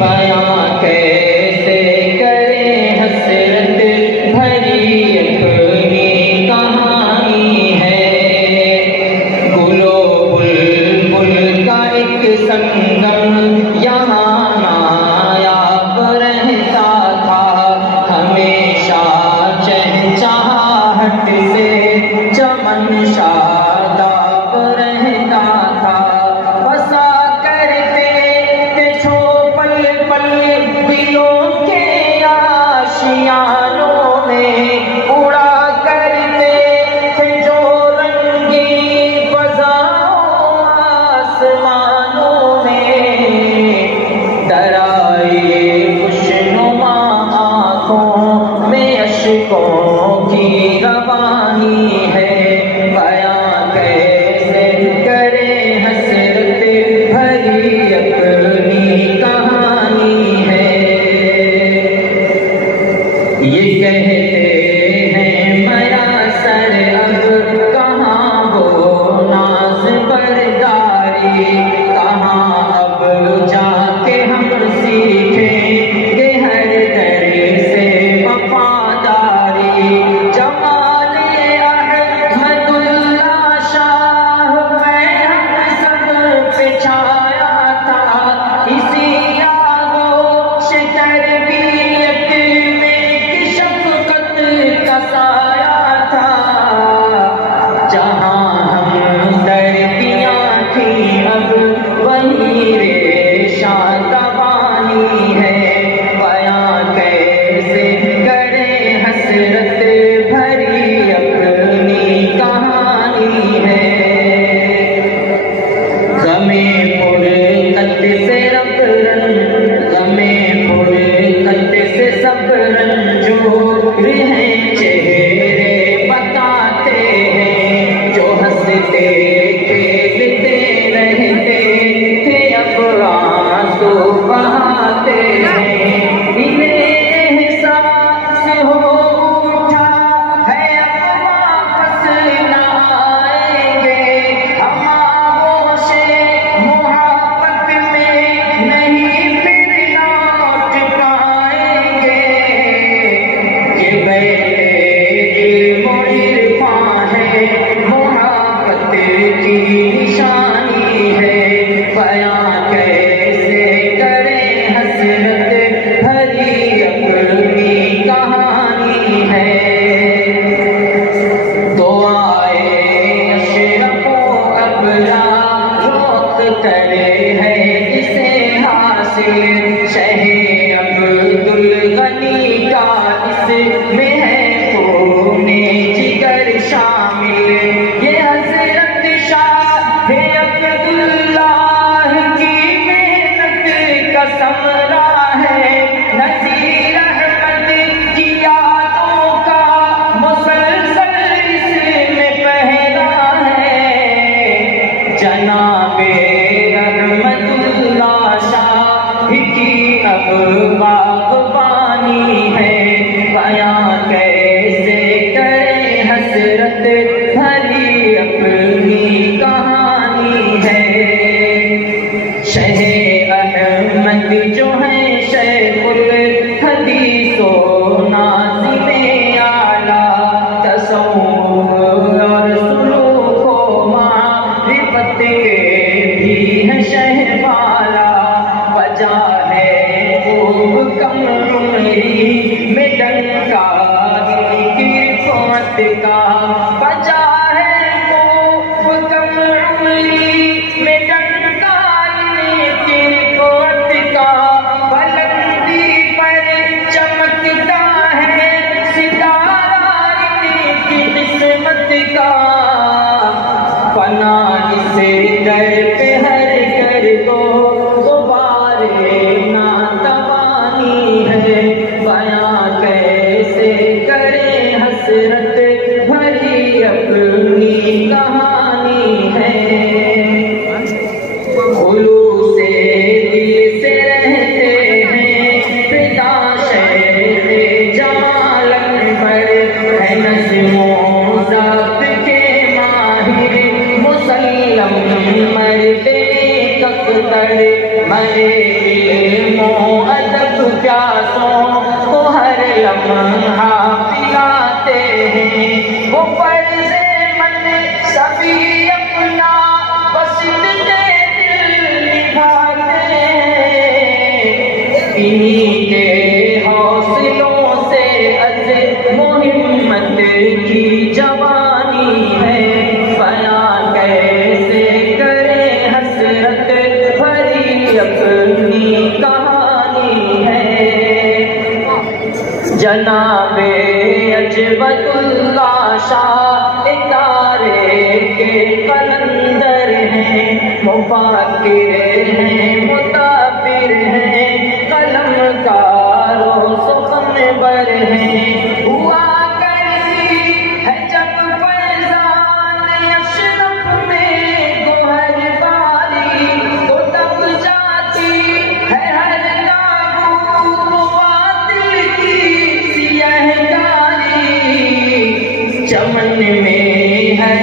बयां कैसे करें हसरत भरी अपनी कहानी है। गुलो बुलबुल का एक संगम यहाँ नायाब रहता था, हमेशा चहचहाहट से चमन शादाब रहता था। बसा करते थे पल पल दिलों के आशियानों में, उड़ा करते थे जो रंगी फज़ाओं आसमानों में। डराए खुशनुमा आँखों में अश्कों की रवानी है। बयां कैसे करें हसरत भरी अपनी कहानी है। ये कहते हैं मेरा सर अब कहाँ वो नाज बरदारी, कहाँ अब जाके हम सीखेंगे हर दर से वफादारी। जमाले अहमदुल्ला शाह मैं हम सब पे छाया था, इसी आगोश तरबियत में कि शफ़क़त का साया था। जहाँ हम दर्दियाँ थी अब वही रेशा दबानी है। बयां कैसे करें हसरत भरी अपनी कहानी है। गमे फुरकत से रबरन, गमे फुरकत से सबरन जो हैं चेहरे बताते हैं, जो हंसते खेलते रहते थे अब आंसू बहाते हैं। इन्हें एहसास हो उठा है अब वापस न आएंगे, हम आगोशे मोहब्बत में नहीं फिर लौट पाएंगे। ये बैठे इल्म इरफान है, मोहब्बत की निशानी है। बयां कैसे करें हसरत भरी अपनी कहानी है। तो आए अशरफो अबरार रोक करे है इसे हासिल, शहे अब्दुल गनी का इसमें है खूने जिगर शामिल। ये हज़रत शाह अब्दुल्लाह की मेहनत का समरा है, नज़ीर अहमद की यादों का मुसलसल इसमें पहरा है। जनाबे अहमदुल्लाह शाह की अब बागबानी है। बयां कैसे करें हसरत भरी अपनी कहानी है। शहे अहमद जो है शेखुल हदीसो नाज़िमे आला, तसव्वुफ़ और सुलूको मारिफत के भी है शहवाला। वजह है खूब कम उम्री में डंका इनकी रिफ़त का, वजह है खूब कम उम्री में डंका इनकी रिफ़त का। बुलंदी पर चमकता है सितारा इनकी किस्मत का, फना इसे दर पे हर कर दो गुबारे ना तबानी है। बयां कैसे करें हसरत भरी अपनी कहानी है। खुलूस से दिल से रहते हैं फिदा शेरे जालन पर, है नज़्मों ज़ात के माहिर मुसल्लम मर्दे कक्तर मरे इल्मों लम्हा पिलाते हैं, वो फर्ज़े मन सभी अपना बस दिल निभाते हैं। इन्हीं के हौसलों से मोहम्मद की जवानी है, बयां कैसे करें हसरत भरी अपनी कहानी है। जनाबे अजबतुल्लाह शाह इतारे के कलंदर हैं, मुफाकिर हैं, मुताबिर हैं, कलमकारों सुखनवर हैं। हुआ करती है जब फैज़ान अशरफ में गोहरबारी, तो तब जाती है हर ताबू बातिल की सियहकारी। चमन में हर